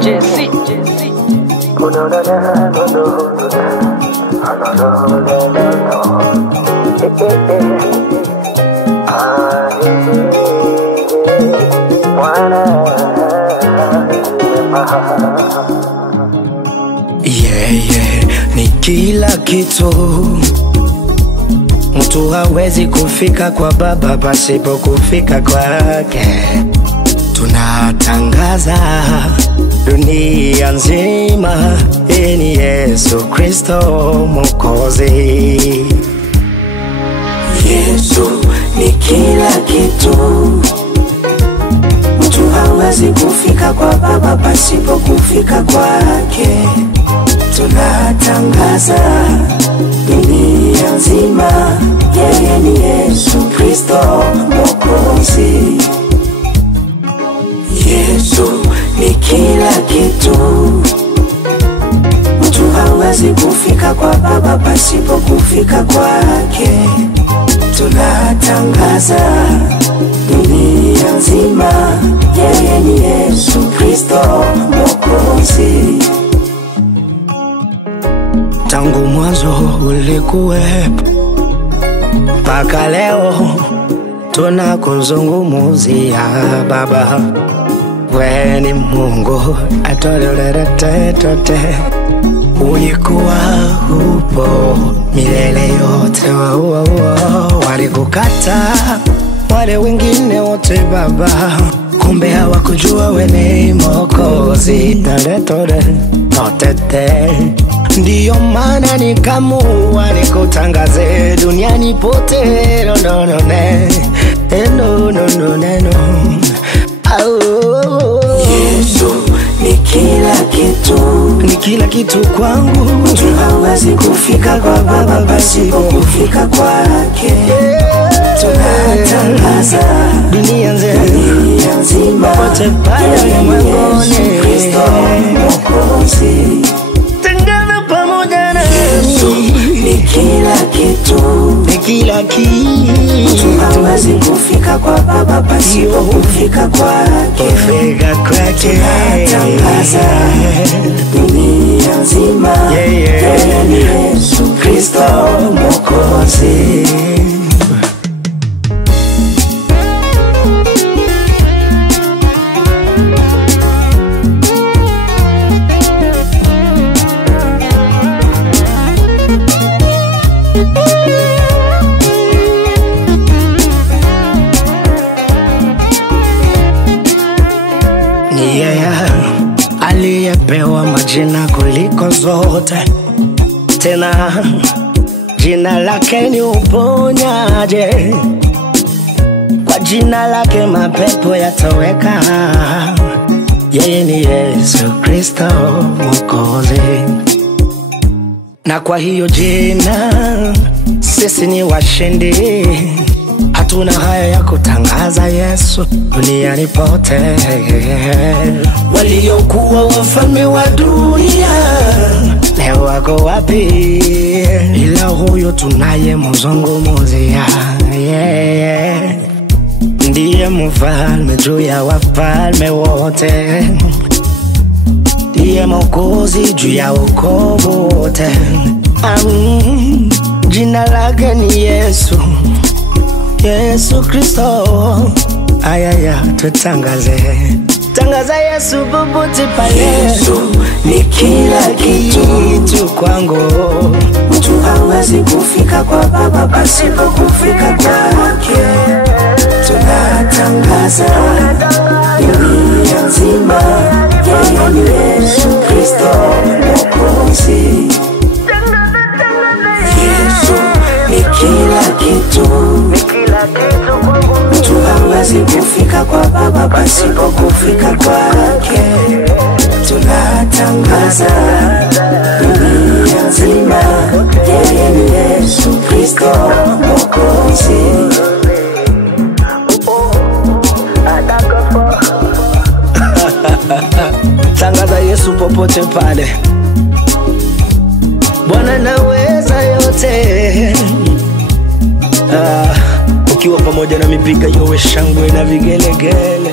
Jesse. Yeah, ni kila kitu. Mtu hawezi kufika kwa Baba pasipo kufika kwake. Tunatangaza dunia nzima, yeye ni Yesu Kristo Mwokozi. Yesu ni kila kitu. Mtu hawezi kufika kwa Baba pasipo kufika kwake. Tunatangaza dunia nzima, yeye ni Yesu Kristo Mwokozi. Yesu ni kila kitu. Mtu hawezi kufika kwa Baba pasipo kufika kwake. Tunatangaza dunia nzima, yeye ni Yesu Kristo Mwokozi. Tangu mwanzo ulikuwepo, mpaka leo tunakuzungumzia Baba. Wewe ni Mungu atolelete, ulikuwa upo milele yote. Walikukata wale wengine wote Baba, kumbe hawakujua wewe ni Mwokozi. Ndiyo maana nikaamua nikutangaze duniani pote. Yesu ni kila kitu. Ni kila kitu kwangu. Mtu hawezi kufika kwa Baba pasipo kufika kwake. Tunatangaza dunia nzima, pote pale ulimwenguni, Kristo Mwokozi. Tengana pamoja na Yesu ni kila kitu. Ni kila kitu. Mtu hawezi kufika kwa Baba pasipo kufika kwake. Kufika kwake. Tunatangaza dunia nzima, yeye ni Yesu Kristo Mwokozi. Aliyepewa majina kuliko zote, tena jina lake ni uponyaje. Kwa jina lake mapepo yatoweka. Yeye ni Yesu Kristo Mwokozi. Na kwa hiyo jina sisi ni washindi. Hatuna haya ya kutangaza Yesu duniani pote. Waliokuwa wafalme wa dunia leo wako wapi? Ila huyo tunaye mzungumzia, ndiye mfalme juu ya wafalme wote, ndiye Mwokozi juu ya wokovu wote. Jina lake ni Yesu, Yesu Kristo. Ayaya, tutangaze, tangaza Yesu popote pale. Yesu ni kila kitu kwangu. Mtu hawezi kufika kwa Baba pasipo kufika kwake. Tunatangaza dunia nzima, yeye ni Yesu Kristo Mwokozi. Yesu ni kila kitu. Mtu hawezi kufika kwa Baba pasipo kufika kwake. Tunatangaza dunia nzima, yeye ni Yesu Kristo Mwokozi. Tangaza Yesu popote pale. Bwana naweza yote. Ukiwa pamoja na mipiga yowe, shangwe na vigelegele.